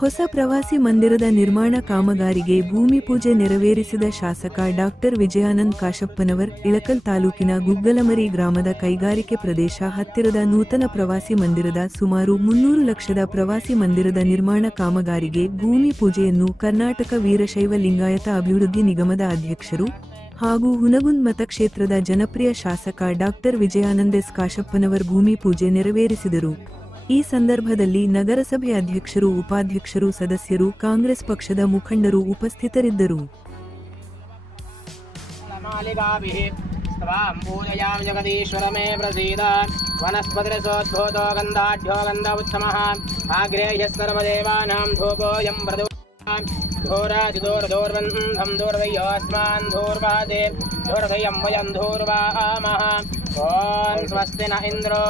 ಹೊಸ ಪ್ರವಾಸಿ ಮಂದಿರದ ನಿರ್ಮಾಣ ಕಾಮಗಾರಿಗೆ ಭೂಮಿ ಪೂಜೆ ನೆರವೇರಿಸಿದ ಶಾಸಕ ಡಾಕ್ಟರ್ ವಿಜಯಾನಂದ್ ಕಾಶಪ್ಪನವರ್, ಇಳಕಲ್ ತಾಲೂಕಿನ ಗುಗ್ಗಲಮರಿ ಗ್ರಾಮದ ಕೈಗಾರಿಕೆ ಪ್ರದೇಶ ಹತ್ತಿರದ ನೂತನ ಪ್ರವಾಸಿ ಮಂದಿರದ ಸುಮಾರು ಮುನ್ನೂರು ಲಕ್ಷದ ಪ್ರವಾಸಿ ಮಂದಿರದ ನಿರ್ಮಾಣ ಕಾಮಗಾರಿಗೆ ಭೂಮಿ ಪೂಜೆಯನ್ನು ಕರ್ನಾಟಕ ವೀರಶೈವ ಲಿಂಗಾಯತ ಅಭಿವೃದ್ಧಿ ನಿಗಮದ ಅಧ್ಯಕ್ಷರು ಹಾಗೂ ಹುನಗುಂದ್ ಮತಕ್ಷೇತ್ರದ ಜನಪ್ರಿಯ ಶಾಸಕ ಡಾಕ್ಟರ್ ವಿಜಯಾನಂದ್ ಎಸ್ ಕಾಶಪ್ಪನವರ್ ಭೂಮಿ ಪೂಜೆ ನೆರವೇರಿಸಿದರು. ಈ ಸಂದರ್ಭದಲ್ಲಿ ನಗರಸಭೆ ಅಧ್ಯಕ್ಷರು ಉಪಾಧ್ಯಕ್ಷರು ಸದಸ್ಯರು ಕಾಂಗ್ರೆಸ್ ಪಕ್ಷದ ಮುಖಂಡರು ಉಪಸ್ಥಿತರಿದ್ದರು. ವನಸ್ಪತಿರಸೋದ್ಭೂತೋ घोराजिदोर्दोर्बन्धं दोर्दय्यास्मान् धूर्वादे दोर्दयं वयं धूर्वा आमः ॐ स्वस्ति न इंद्रो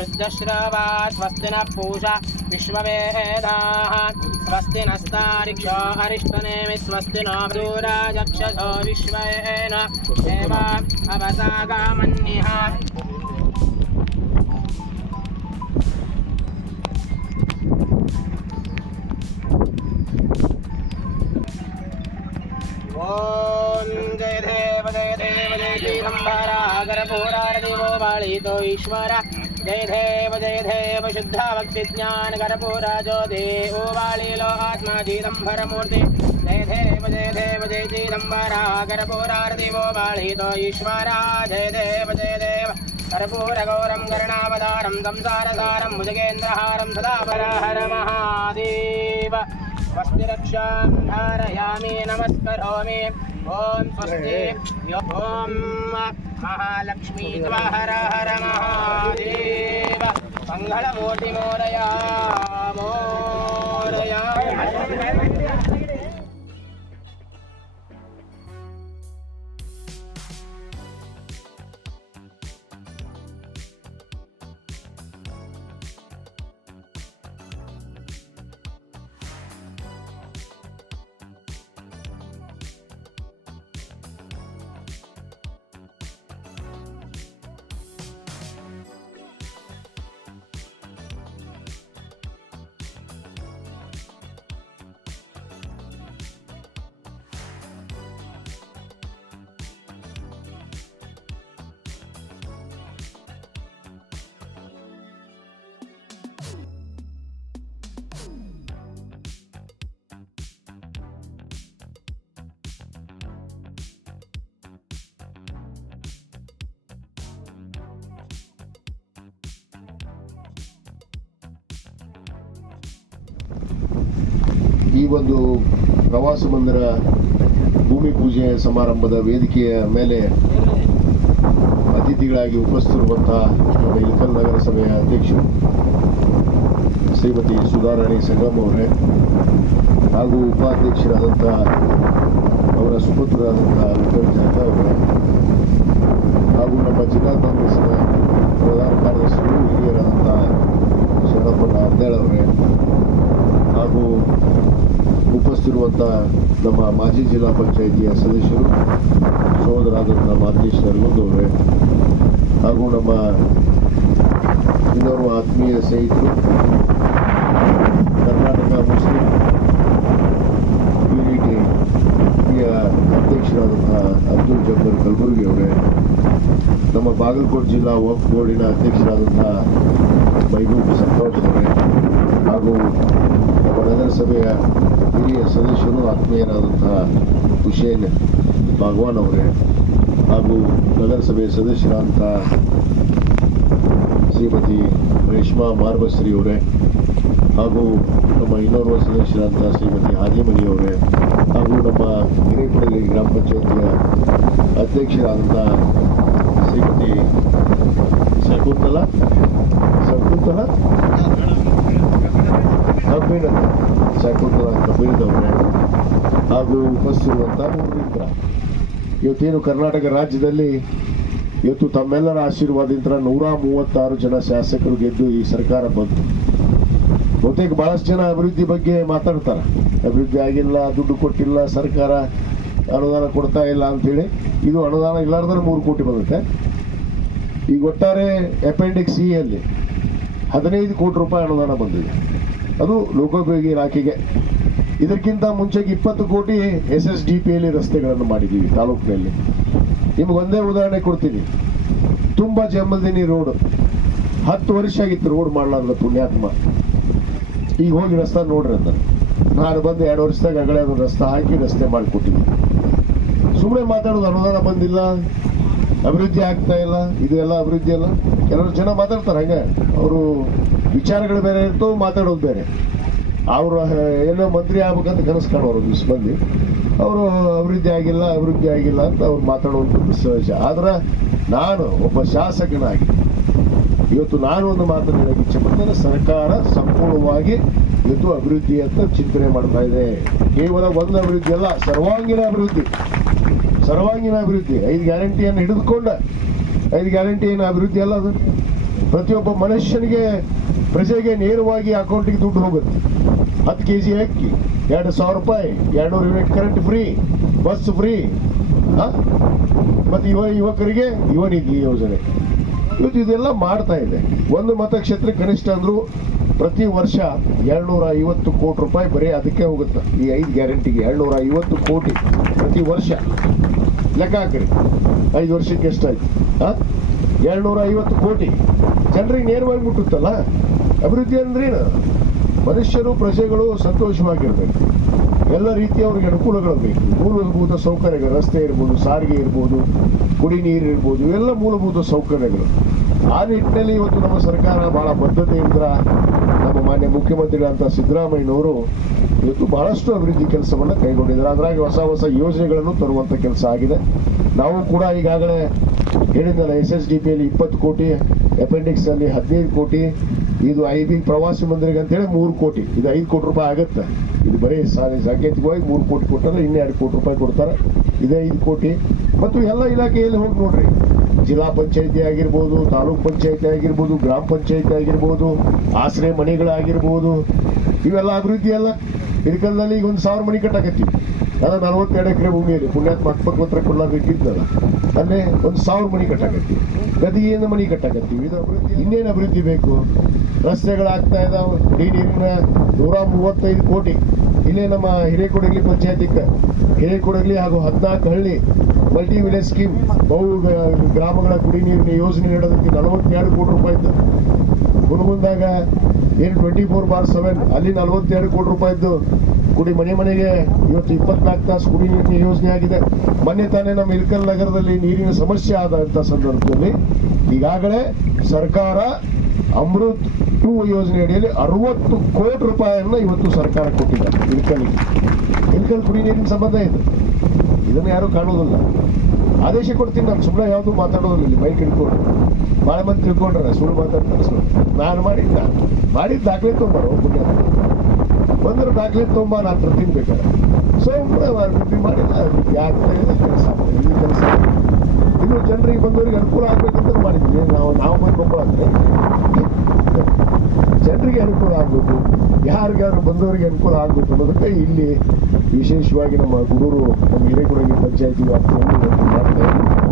रुद्रश्रवा स्वस्ति न पूषा विश्ववेदाः। स्वस्ति नस्तारिक्षो अरिष्टनेमि, स्वस्ति नो दूराजक्षसो विश्वेन। देवा अवसागामन्यः जय देव जय देव, जय श्रीरम्भरागरपूरारदेवो बाळितो ईश्वर। जय देव जय देव शुद्ध भक्तिज्ञान कर्पूराजो देवो बाळिलो आत्मा चिदम्बरमूर्ति जय देव जय देव, जय चिदम्बरागरपूरारदेवो बाळितो ईश्वर। जय देव जय देव, कर्पूरगौरं कर्णावतारं संसारसारं, भुजगेन्द्रहारं सदा परहर महादेव। स्वस्ति रक्षां धारयामि नमस्करोमि। ॐ स्वस्ति। ॐ महालक्ष्मी हर हर महादेव मङ्गलमूर्तिमोदया मोदया ಈ ಒಂದು ಪ್ರವಾಸ ಮಂದಿರ ಭೂಮಿ ಪೂಜೆ ಸಮಾರಂಭದ ವೇದಿಕೆಯ ಮೇಲೆ ಅತಿಥಿಗಳಾಗಿ ಉಪಸ್ಥಿತಿರುವಂತಹ ನಮ್ಮ ಇಳಕಲ್ ನಗರಸಭೆಯ ಅಧ್ಯಕ್ಷರು ಶ್ರೀಮತಿ ಸುಧಾರಾಣಿ ಸಂಗಮ್ ಅವರೇ ಹಾಗೂ ಉಪಾಧ್ಯಕ್ಷರಾದಂತಹ ಅವರ ಸುಪುತ್ರರಾದಂತಹ ವಿಕ್ರಮ್ ಜಾಧವ್ ಅವರೇ ಹಾಗೂ ನಮ್ಮ ಜಿಲ್ಲಾ ಕಾಂಗ್ರೆಸ್ನ ಪ್ರಧಾನ ಕಾರ್ಯದರ್ಶಿಗಳು ಹಿರಿಯರಾದಂತಹ ಶರಣಪ್ಪ ಅರ್ದಾಳ್ ಅವರೇ. ಹಾಗೂ ಉಪಸ್ಥಿರುವಂಥ ನಮ್ಮ ಮಾಜಿ ಜಿಲ್ಲಾ ಪಂಚಾಯಿತಿಯ ಸದಸ್ಯರು ಸಹೋದರಾದಂಥ ಮಾತೇಶ್ ನರಗುಂದವರೇ ಹಾಗೂ ನಮ್ಮ ಇನ್ನೋರ್ವ ಆತ್ಮೀಯ ಸ್ನೇಹಿತರು, ಕರ್ನಾಟಕ ಮುಸ್ಲಿಂ ಯೂನಿಟಿ ಅಧ್ಯಕ್ಷರಾದಂಥ ಅಬ್ದುಲ್ ಜಬ್ಬರ್ ಕಲಬುರ್ಗಿ ಅವರೇ, ನಮ್ಮ ಬಾಗಲಕೋಟೆ ಜಿಲ್ಲಾ ವಕ್ಫ್ ಬೋರ್ಡಿನ ಅಧ್ಯಕ್ಷರಾದಂಥ ಮೈಬೂಬ್ ಸಂತೋಷ್ ಅವರೇ, ಹಾಗೂ ನಗರಸಭೆಯ ಹಿರಿಯ ಸದಸ್ಯರು, ಆತ್ಮೀಯರಾದಂತಹ ಹುಷೇನ್ ಭಗವಾನ್ ಅವರೇ ಹಾಗೂ ನಗರಸಭೆಯ ಸದಸ್ಯರಾದಂತಹ ಶ್ರೀಮತಿ ರೇಷ್ಮಾ ಮಾರ್ಬಶ್ರೀ ಅವರೇ ಹಾಗೂ ನಮ್ಮ ಇನ್ನೋರ್ವ ಸದಸ್ಯರಾದಂಥ ಶ್ರೀಮತಿ ಹಾದಿಮನಿ ಅವರೇ ಹಾಗೂ ನಮ್ಮ ಹಿರೇಪಡಲಿ ಗ್ರಾಮ ಪಂಚಾಯತಿಯ ಅಧ್ಯಕ್ಷರಾದಂತಹ ಶ್ರೀಮತಿ ಶಕುಂತಲಾ. ಶಕುಂತಲ? ಕಬ್ಬಿಣ ಶಕುಂತಲ ಕಬ್ಬಿಣದವರೇ ಹಾಗೂ ಉಪಸ್ಥಿತಿರುವಂಥ ಮೂರ್ಮಿತ್ರ ಇವತ್ತೇನು ಕರ್ನಾಟಕ ರಾಜ್ಯದಲ್ಲಿ ಇವತ್ತು ತಮ್ಮೆಲ್ಲರ ಆಶೀರ್ವಾದದಿಂದ ನೂರ ಮೂವತ್ತಾರು ಜನ ಶಾಸಕರು ಗೆದ್ದು ಈ ಸರ್ಕಾರ ಬಂತು ಬಹುತೇಕ ಭಾಳಷ್ಟು ಜನ ಅಭಿವೃದ್ಧಿ ಬಗ್ಗೆ ಮಾತಾಡ್ತಾರೆ ಅಭಿವೃದ್ಧಿ ಆಗಿಲ್ಲ ದುಡ್ಡು ಕೊಟ್ಟಿಲ್ಲ ಸರ್ಕಾರ ಅನುದಾನ ಕೊಡ್ತಾ ಇಲ್ಲ ಅಂತೇಳಿ ಇದು ಅನುದಾನ ಇಲ್ಲಾರ್ದ್ರೆ ಮೂರು ಕೋಟಿ ಬಂದೈತೆ ಈಗ ಒಟ್ಟಾರೆ ಅಪೆಂಡಿಕ್ಸ್ ಸಿಯಲ್ಲಿ ಹದಿನೈದು ಕೋಟಿ ರೂಪಾಯಿ ಅನುದಾನ ಬಂದಿದೆ ಅದು ಲೋಕೋಪಯೋಗಿ ಇಲಾಖೆಗೆ. ಇದಕ್ಕಿಂತ ಮುಂಚೆಗೆ ಇಪ್ಪತ್ತು ಕೋಟಿ ಎಸ್ ಎಸ್ ಡಿ ಪಿಯಲ್ಲಿ ರಸ್ತೆಗಳನ್ನು ಮಾಡಿದ್ದೀವಿ ತಾಲೂಕಿನಲ್ಲಿ. ನಿಮ್ಗೆ ಒಂದೇ ಉದಾಹರಣೆ ಕೊಡ್ತೀನಿ. ತುಂಬ ಜಂಬಲ್ದಿನಿ ರೋಡ್ ಹತ್ತು ವರ್ಷ ಆಗಿತ್ತು ರೋಡ್ ಮಾಡಲಾರ್ದ ಪುಣ್ಯಾತ್ಮ. ಈಗ ಹೋಗಿ ರಸ್ತೆ ನೋಡ್ರಿ ಅಂತ. ನಾನು ಬಂದು ಎರಡು ವರ್ಷದಾಗ ಅಗಳೆ ರಸ್ತೆ ಹಾಕಿ ರಸ್ತೆ ಮಾಡಿಕೊಟ್ಟಿದ್ದೀನಿ. ಸುಮ್ಮನೆ ಮಾತಾಡೋದು ಅನುದಾನ ಬಂದಿಲ್ಲ. ಅಭಿವೃದ್ಧಿ ಆಗ್ತಾ ಇಲ್ಲ, ಇದು ಎಲ್ಲ ಅಭಿವೃದ್ಧಿ ಅಲ್ಲ. ಕೆಲವರು ಜನ ಮಾತಾಡ್ತಾರೆ ಹಂಗೆ. ಅವರು ವಿಚಾರಗಳು ಬೇರೆ ಇರ್ತವೆ, ಮಾತಾಡೋದು ಬೇರೆ. ಅವರು ಏನೋ ಮಂತ್ರಿ ಆಗ್ಬೇಕಂತ ಕನಸು ಕಾಣೋರು ದಿವಸ ಮಂದಿ ಅವರು, ಅಭಿವೃದ್ಧಿ ಆಗಿಲ್ಲ ಅಭಿವೃದ್ಧಿ ಆಗಿಲ್ಲ ಅಂತ ಅವ್ರು ಮಾತಾಡುವಂಥದ್ದು ಸಹಜ. ಆದ್ರೆ ನಾನು ಒಬ್ಬ ಶಾಸಕನಾಗಿ, ಇವತ್ತು ನಾನು ಒಂದು ಮಾತನ್ನು ಹೇಳಕ್ಕೆ ಇಚ್ಛೆಪಡ್ತೇನೆ. ಸರ್ಕಾರ ಸಂಪೂರ್ಣವಾಗಿ ಇವತ್ತು ಅಭಿವೃದ್ಧಿ ಅಂತ ಚಿಂತನೆ ಮಾಡ್ತಾ ಇದೆ. ಕೇವಲ ಒಂದು ಅಭಿವೃದ್ಧಿ ಅಲ್ಲ, ಸರ್ವಾಂಗೀಣ ಅಭಿವೃದ್ಧಿ. ಸರ್ವಾಂಗೀಣ ಅಭಿವೃದ್ಧಿ. ಐದು ಗ್ಯಾರಂಟಿಯನ್ನು ಹಿಡಿದುಕೊಂಡ, ಐದು ಗ್ಯಾರಂಟಿ ಏನು ಅಭಿವೃದ್ಧಿ ಅಲ್ಲ ಅದು. ಪ್ರತಿಯೊಬ್ಬ ಮನುಷ್ಯನಿಗೆ ಪ್ರಜೆಗೆ ನೇರವಾಗಿ ಅಕೌಂಟಿಗೆ ದುಡ್ಡು ಹೋಗುತ್ತೆ. ಹತ್ತು ಕೆ ಜಿ ಅಕ್ಕಿ, ಎರಡು ಸಾವಿರ ರೂಪಾಯಿ ಎರಡು ನೂರು unit current free, bus free ಮತ್ತು ಯುವ ಯುವಕರಿಗೆ ಯುವ ನಿಧಿ ಯೋಜನೆ. ಇವತ್ತು ಇದೆಲ್ಲ ಮಾಡ್ತಾ ಇದೆ. ಒಂದು ಮತಕ್ಷೇತ್ರ ಕನಿಷ್ಠ ಅಂದ್ರು ಪ್ರತಿ ವರ್ಷ ಎರಡ್ನೂರ ಐವತ್ತು ಕೋಟಿ ರೂಪಾಯಿ ಬರೀ ಅದಕ್ಕೆ ಹೋಗುತ್ತೆ. ಈ ಐದು ಗ್ಯಾರಂಟಿಗೆ ಎರಡ್ನೂರ ಐವತ್ತು ಕೋಟಿ ಪ್ರತಿ ವರ್ಷ. ಲೆಕ್ಕ ಹಾಕ್ರಿ. ಐದು ವರ್ಷಕ್ಕೆ ಎಷ್ಟಾಯ್ತು? ಹಾ ಎರಡ್ನೂರ ಐವತ್ತು ಕೋಟಿ. ಜನರಿಗೆ ನೇರವಾಗಿ ಮುಟ್ಟುತ್ತಲ್ಲ? ಅಭಿವೃದ್ಧಿ ಅಂದ್ರೇನು ಮನುಷ್ಯರು ಪ್ರಜೆಗಳು ಸಂತೋಷವಾಗಿರ್ಬೇಕು. ಎಲ್ಲ ರೀತಿಯ ಅವರಿಗೆ ಅನುಕೂಲಗಳು ಬೇಕು. ಮೂಲಭೂತ ಸೌಕರ್ಯಗಳು, ರಸ್ತೆ ಇರ್ಬೋದು, ಸಾರಿಗೆ ಇರ್ಬೋದು, ಕುಡಿ ನೀರು ಇರ್ಬೋದು, ಇವೆಲ್ಲ ಮೂಲಭೂತ ಸೌಕರ್ಯಗಳು. ಆ ನಿಟ್ಟಿನಲ್ಲಿ ಇವತ್ತು ನಮ್ಮ ಸರ್ಕಾರ ಬಹಳ ಬದ್ಧತೆಯಿಂದ ನಮ್ಮ ಮಾನ್ಯ ಮುಖ್ಯಮಂತ್ರಿಗಳಂತ ಸಿದ್ದರಾಮಯ್ಯನವರು ಇವತ್ತು ಬಹಳಷ್ಟು ಅಭಿವೃದ್ಧಿ ಕೆಲಸವನ್ನು ಕೈಗೊಂಡಿದ್ದಾರೆ. ಅದರಾಗಿ ಹೊಸ ಹೊಸ ಯೋಜನೆಗಳನ್ನು ತರುವಂತ ಕೆಲಸ ಆಗಿದೆ. ನಾವು ಕೂಡ ಈಗಾಗಲೇ ಹೇಳಿದ್ದಲ್ಲ ಎಸ್ ಎಸ್ ಡಿ ಪಿಯಲ್ಲಿ ಇಪ್ಪತ್ತು ಕೋಟಿ ಅಪೆಂಡಿಕ್ಸ್ ಅಲ್ಲಿ ಹದಿನೈದು ಕೋಟಿ ಇದು ಐ ಬಿ ಪ್ರವಾಸಿ ಮಂದಿರಿಗೆ ಅಂತೇಳಿ ಮೂರು ಕೋಟಿ. ಇದು ಐದು ಕೋಟಿ ರೂಪಾಯಿ ಆಗುತ್ತೆ. ಇದು ಬರೀ ಸಾಂಕೇತಿಕವಾಗಿ ಮೂರು ಕೋಟಿ ಕೊಟ್ಟರೆ ಇನ್ನೂ ಎರಡು ಕೋಟಿ ರೂಪಾಯಿ ಕೊಡ್ತಾರೆ. ಇದೇ ಐದು ಕೋಟಿ. ಮತ್ತು ಎಲ್ಲ ಇಲಾಖೆಯಲ್ಲಿ ಹೋಗಿ ನೋಡ್ರಿ. ಜಿಲ್ಲಾ ಪಂಚಾಯತಿ ಆಗಿರ್ಬೋದು, ತಾಲೂಕ್ ಪಂಚಾಯತಿ ಆಗಿರ್ಬೋದು, ಗ್ರಾಮ ಪಂಚಾಯತಿ ಆಗಿರ್ಬೋದು, ಆಶ್ರಯ ಮನೆಗಳಾಗಿರ್ಬೋದು, ಇವೆಲ್ಲ ಅಭಿವೃದ್ಧಿ ಅಲ್ಲ. ಇರ್ಕಲ್ದಲ್ಲಿ ಈಗ ಒಂದು ಸಾವಿರ ಮನೆ ಕಟ್ಟಾಕತ್ತೀವಿ. ಅದ ನಲವತ್ತೆರಡು ಎಕರೆ ಭೂಮಿಯಲ್ಲಿ ಪುಣ್ಯಾತ್ಮ ಹತ್ರ ಕೊಡಲಾಗಿದ್ದಲ್ಲ ಅಲ್ಲೇ ಒಂದು ಸಾವಿರ ಮನೆ ಕಟ್ಟಾಕತ್ತೀವಿ. ಗದಿಯಿಂದ ಮನೆ ಕಟ್ಟಾಕತ್ತೀವಿ. ಇದು ಅಭಿವೃದ್ಧಿ ಇನ್ನೇನು ಅಭಿವೃದ್ಧಿ ಬೇಕು? ರಸ್ತೆಗಳಾಗ್ತಾ ಇದಾವೆ. ಡಿ ನೀರಿನ ನೂರ ಮೂವತ್ತೈದು ಕೋಟಿ. ಇಲ್ಲೇ ನಮ್ಮ ಹಿರೇಕೊಡಗಲಿ ಪಂಚಾಯತಿಗೆ ಹಿರೇಕೊಡಗಲಿ ಹಾಗೂ ಹದಿನಾಲ್ಕು ಹಳ್ಳಿ ಮಲ್ಟಿ ವಿಲೇಜ್ ಸ್ಕೀಮ್ ಬಹು ಗ್ರಾಮಗಳ ಕುಡಿ ನೀರಿನ ಯೋಜನೆ ನೀಡೋದಕ್ಕೆ ನಲವತ್ತೆರಡು ಕೋಟಿ ರೂಪಾಯಿ ಇದ್ದು ಹುಣಗುಂದಾಗ ಏನು ಟ್ವೆಂಟಿ ಫೋರ್ ಬಾರ್ ಸೆವೆನ್, ಅಲ್ಲಿ ನಲವತ್ತೆರಡು ಕೋಟಿ ರೂಪಾಯಿ ಇದ್ದು, ಕುಡಿ ಮನೆ ಮನೆಗೆ ಇವತ್ತು ಇಪ್ಪತ್ನಾಲ್ಕು ತಾಸು ಕುಡಿ ನೀರಿನ ಯೋಜನೆ ಆಗಿದೆ. ಮೊನ್ನೆ ತಾನೇ ನಮ್ಮ ಇಲ್ಕಲ್ ನಗರದಲ್ಲಿ ನೀರಿನ ಸಮಸ್ಯೆ ಆದಂತ ಸಂದರ್ಭದಲ್ಲಿ ಈಗಾಗಲೇ ಸರ್ಕಾರ ಅಮೃತ್ ಟೂ ಯೋಜನೆ ಅಡಿಯಲ್ಲಿ ಅರವತ್ತು ಕೋಟಿ ರೂಪಾಯಿಯನ್ನ ಇವತ್ತು ಸರ್ಕಾರ ಕೊಟ್ಟಿದೆ. ಇಲ್ಕಲ್ಗೆ ಇಳ್ಕಲ್ ಕುಡಿ ನೀರಿನ ಸಂಬಂಧ ಇದೆ. ಇದನ್ನು ಯಾರು ಕಾಣೋದಿಲ್ಲ ಆದೇಶ ಕೊಡ್ತೀನಿ ನಾನು ಸುಮ್ಮನೆ ಯಾವುದು ಮಾತಾಡೋದಿಲ್ಲ ಇಲ್ಲಿ ಬೈಕ್ ಹಿಡ್ಕೊಂಡು. ಭಾಳ ಮಂದಿ ತಿಳ್ಕೊಂಡ್ರೆ, ಸುಳ್ಳು ಮಾತಾಡ್ತಾರೆ, ಸುಳ್ಳು. ನಾನು ಮಾಡಿದ್ದ, ಮಾಡಿದ ದಾಖಲೆ ತೊಗೊಂಬಾರ ಪುಣ್ಯ ಬಂದ್ರೆ ದಾಖಲೆ ತೊಗೊಂಬ, ನಾನು ಸುಮ್ಮನೆ ಅಭಿವೃದ್ಧಿ ಮಾಡಿಲ್ಲ, ಯಾಕೆ? ಕೆಲಸ ಈ ಕೆಲಸ. ಇದು ಜನರಿಗೆ ಬಂದವರಿಗೆ ಅನುಕೂಲ ಆಗ್ಬೇಕಂತ ಮಾಡಿದ್ವಿ ನಾವು ನಾವು ಬಂದು ಬಂದ್ರೆ ಜನರಿಗೆ ಅನುಕೂಲ ಆಗಬೇಕು. ಯಾರಿಗಾದ್ರು ಬಂದವರಿಗೆ ಅನುಕೂಲ ಆಗಬೇಕು ಅನ್ನೋದಕ್ಕೆ ಇಲ್ಲಿ ವಿಶೇಷವಾಗಿ ನಮ್ಮ ಗುಡೂರು, ನಮ್ಮ ಹಿರೇಗುಡಗಿ ಪಂಚಾಯತಿ ವ್ಯಾಪ್ತಿಯಲ್ಲಿ ಮಾಡ್ತಾ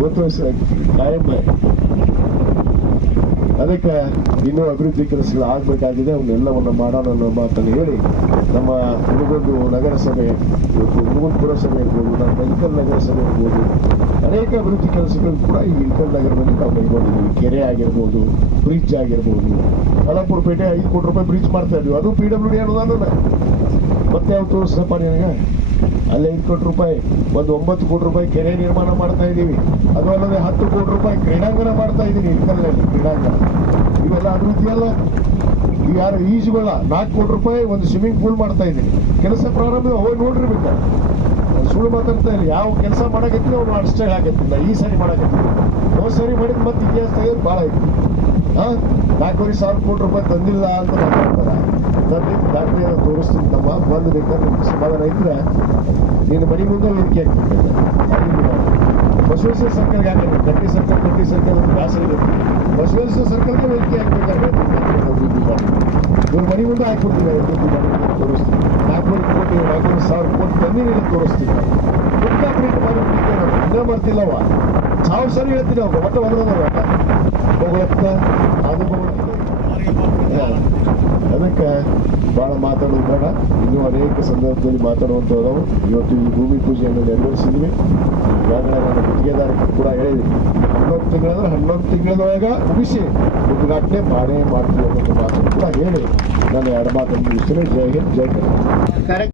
ಇವತ್ತು ಕಾಯಂ ಅದಕ್ಕೆ ಇನ್ನೂ ಅಭಿವೃದ್ಧಿ ಕೆಲಸಗಳು ಆಗಬೇಕಾಗಿದೆ. ಅವನ್ನೆಲ್ಲವನ್ನು ಮಾಡೋಣ ಅನ್ನೋ ಮಾತನ್ನು ಹೇಳಿ ನಮ್ಮ ಹುಡುಗೊಂದು ನಗರಸಭೆ, ಇವತ್ತು ಹುಡುಗಪುರ ಸಭೆ ಇರ್ಬೋದು, ನಮ್ಮ ಇಲ್ಕಲ್ ನಗರಸಭೆ ಇರ್ಬೋದು, ಅನೇಕ ಅಭಿವೃದ್ಧಿ ಕೆಲಸಗಳು ಕೂಡ ಈ ಇಲ್ಕಲ್ ನಗರದಲ್ಲಿ ನಾವು ಕೈಗೊಂಡಿದ್ದೀವಿ ಕೆರೆ ಆಗಿರ್ಬೋದು, ಬ್ರಿಡ್ಜ್ ಆಗಿರ್ಬೋದು, ಕಲಾಪುರ ಪೇಟೆ ಐದು ಕೋಟಿ ರೂಪಾಯಿ ಬ್ರಿಡ್ಜ್ ಮಾಡ್ತಾ ಇದ್ದೀವಿ ಅದು ಪಿ ಡಬ್ಲ್ಯೂ ಡಿ ಅನುದಾನನೇ ಮತ್ತೆ ಯಾವತ್ತು ತೋರಿಸಪ್ಪ ನಿನಗೆ? ಅಲ್ಲಿ ಐದು ಕೋಟಿ ರೂಪಾಯಿ, ಒಂದು ಒಂಬತ್ತು ಕೋಟಿ ರೂಪಾಯಿ ಕೆರೆ ನಿರ್ಮಾಣ ಮಾಡ್ತಾ ಇದ್ದೀವಿ. ಅದು ಅಲ್ಲದೆ ಹತ್ತು ಕೋಟಿ ರೂಪಾಯಿ ಕ್ರೀಡಾಂಗಣ ಮಾಡ್ತಾ ಇದ್ದೀನಿ ಇಲ್ಕಲ್ನಲ್ಲಿ ಕ್ರೀಡಾಂಗಣ. ಇವೆಲ್ಲ ಅಭಿವೃದ್ಧಿ ಅಲ್ಲ. ಯಾರು ಈಜುಗಳ ನಾಲ್ಕು ಕೋಟಿ ರೂಪಾಯಿ ಒಂದು ಸ್ವಿಮ್ಮಿಂಗ್ ಪೂಲ್ ಮಾಡ್ತಾ ಇದ್ದೀನಿ. ಕೆಲಸ ಪ್ರಾರಂಭ ಹೋಗಿ ನೋಡಿರ್ಬೇಕ. ಸುಳ್ಳು ಮಾತಾಡ್ತಾ ಇಲ್ಲ. ಯಾವ ಕೆಲಸ ಮಾಡಕತ್ತೀನಿ ಅವ್ರು ಅಷ್ಟೇ ಆಗತ್ತಿಲ್ಲ ಈ ಸರಿ ಮಾಡಕತ್ತೀನಿ ಹೋದ್ ಸರಿ ಮಾಡಿದ ಮತ್ತೆ ಇತಿಹಾಸ ತೆಗೆದು ಭಾಳ ಐತಿ ಹಾ ನಾಲ್ಕೂವರೆ ಸಾವಿರ ಕೋಟಿ ರೂಪಾಯಿ ತಂದಿಲ್ಲ ಅಂತ ಮಾತಾಡ್ತಾರ. ತಂದಿದ್ದು ದಾಖಲೆ ತೋರಿಸ್ತೀನಿ ತಮ್ಮ. ಬಂದು ಬೇಕಾದ್ರೆ ಸಮಾಧಾನ ಇದ್ರೆ ನೀನು ಮನೆ ಮುಂದೆ ವೇದಿಕೆ ಹಾಕ್ತೀನಿ ಬಸವೇಶ್ವರ ಸರ್ಕಲ್ಗೆ ಹಾಕಿ ಕಟ್ಟಿ ಸರ್ಕಲ್ ಕಟ್ಟಿ ಸರ್ಕಲ್ ಅಂತ ಬ್ಯಾಸರ ಇದೆ? ಬಸವೇಶ್ವರ ಸರ್ಕಲ್ಗೆ ವೇದಿಕೆ ಹಾಕ್ಬೇಕಾದ್ರೆ ಅಭಿವೃದ್ಧಿ ಮಾಡಿ ಇವ್ರ ಮನೆ ಮುಂದೆ ಹಾಕ್ಬಿಡ್ತೀವಿ ಅಭಿವೃದ್ಧಿ ಮಾಡಿ ಅಂತ ತೋರಿಸ್ತೀವಿ ನಾಲ್ಕೂವರೆ ಕೋಟಿ ನಾಲ್ಕೂವರೆ ಸಾವಿರ ಕೋಟಿ ಅಂತ ತೋರಿಸ್ತೀವಿ ದೊಡ್ಡ ಪ್ರಿಂಟ್ ಮಾಡಿ ಇನ್ನೂ ಬರ್ತಿಲ್ಲವ ಸಾವಿರ ಸರಿ ಹೇಳ್ತೀನಿ ಅವ್ರು. ಒಟ್ಟು ಹೊಡೆದವ ಭಗವತ್ತ ಅದು ಅದಕ್ಕೆ ಭಾಳ ಮಾತಾಡೋದು ಬೇಡ. ಇನ್ನೂ ಅನೇಕ ಸಂದರ್ಭದಲ್ಲಿ ಮಾತಾಡುವಂಥ ಅದಾವು ಇವತ್ತು ಈ ಭೂಮಿ ಪೂಜೆಯನ್ನು ನೆರವೇರಿಸಿದ್ವಿ. ಈಗಾಗಲೇ ನಾನು ಗುತ್ತಿಗೆದಾರಕ್ಕೆ ಕೂಡ ಹೇಳಿದ್ವಿ ಹನ್ನೊಂದು ತಿಂಗಳಂದ್ರೆ ಹನ್ನೊಂದು ತಿಂಗಳದೊಳಗೆ ಮುಗಿಸಿ ಉದ್ಘಾಟನೆ ಮಾಡೇ ಮಾಡ್ತೀವಿ ಅನ್ನೋದು ಮಾತನ್ನು ಕೂಡ ಹೇಳಿ ನಾನು ಎರಡು ಮಾತನ್ನು ಮುಗಿಸ್ತೇನೆ. ಜೈ ಹಿಂದ್, ಜೈ ಕರೆಕ್ಟ್